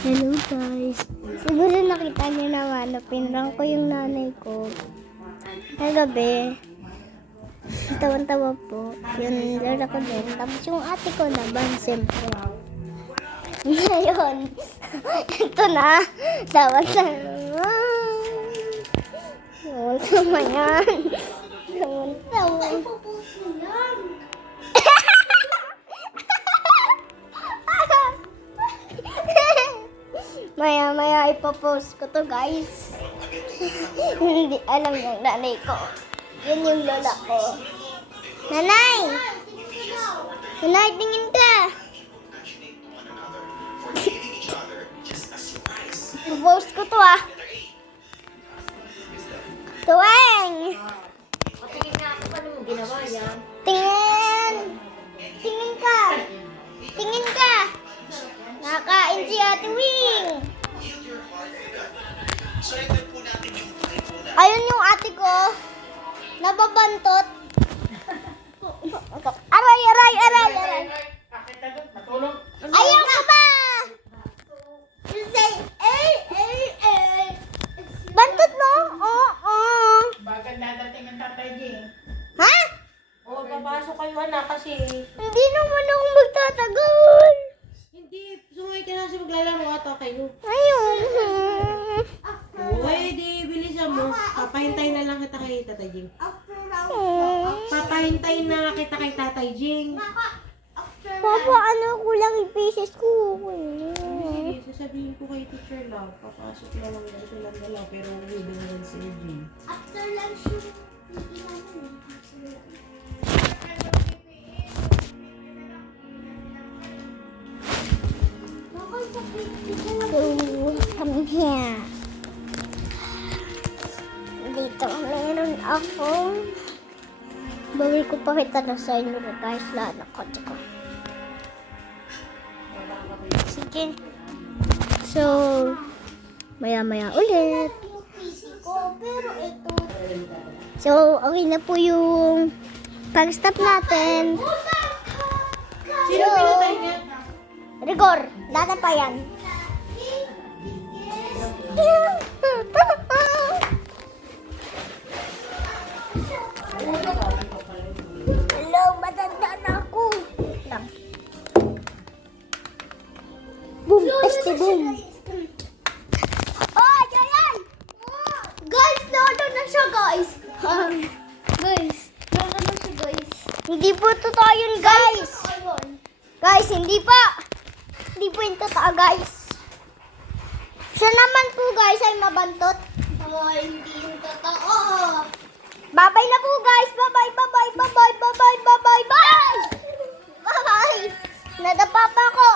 Hello guys. Siguro nakita niyo naman na pinrang ko yung nanay ko. Kagabi, tawa-tawa po. Yung lola ko din. Tapos yung ate ko naman, siyempre. Ngayon, ito na. Tawa-tawa. Tawa-tawa yan. Tawa-tawa. Maya-maya ipopost ko to guys. Hindi alam ng nanay ko. Yan yung lola ko. Nanay! Nanay, tingin ka! Ipopost ko to ah. Tuweng! Tingin nga ako paano mo ginawa yan. Tingin! Tingin ka! Tingin ka! Nakain si Ate Wing! Ayun yung ate ko. Nababantot. Aray, aray, aray, aray. Ayaw ka ba? Say, bantot mo? Oo. Bakit dadating ang tatay Jing? Ha? Oo, papasok kayo anak kasi. Hindi naman ako magtatagal. Hindi, sumay ka na sa maglalaro ata kayo. Ayun. Oo, di bilisan mo. Papahintay na lang kita kay tatay Jing. Papahintay na kita kay tatay Jing. Papa, ano kulang yung pieces ko? Sige, sasabihin ko kay teacher lang. Papasok na lang na silang dala pero hindi na lang si Jing. After lunch yung hindi namin eh. So, come here. Dito meron ako. Bawal ko pa kita na sa inyo guys. Lahat ng kotse ko. Sige. So, maya-maya ulit. So, okay na po yung pag-stop natin. Sino pinatay niya? Rigor, dati pa yan. Hello, matanda na ako. Lang. Boom, testi boom. Oh, Jayan! Guys, lolo na siya, guys. Guys, lolo na siya, guys. Hindi po totoo yun, guys. Guys, hindi pa. Hindi po yung totoo, guys. Siya naman po, guys, ay mabantot. Hindi yung totoo. Bye-bye na po, guys. Bye-bye, bye-bye, bye-bye, bye-bye, bye-bye, bye! Bye! Nadapa pa ako.